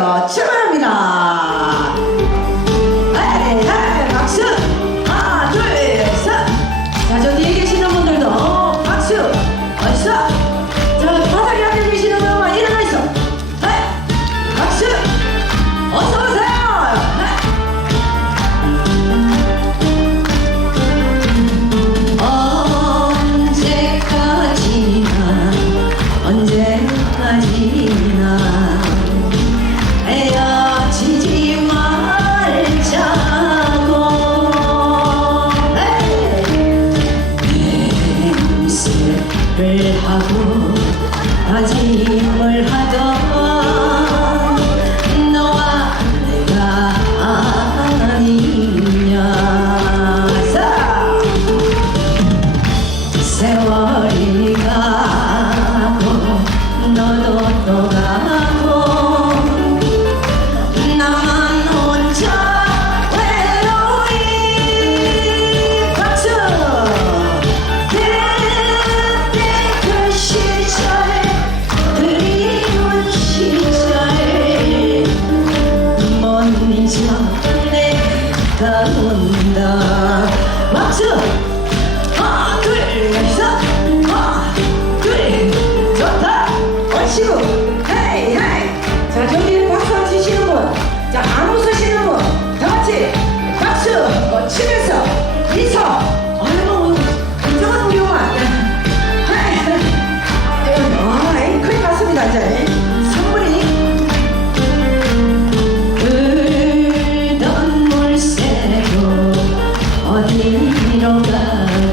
Bracia! 하고 거짓말 하던 다가온다 박수! 하나 둘셋 하나 둘 좋다 얼씨구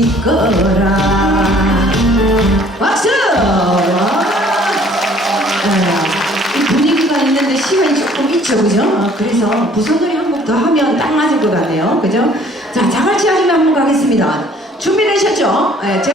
있거라 박수! 예, 이 분위기가 있는데 시간이 조금 있죠, 그죠? 그래서 부서놀이 한 곡 더 하면 딱 맞을 것 같네요, 그죠? 자, 자갈치 아줌마 한번 가겠습니다. 준비되셨죠? 네,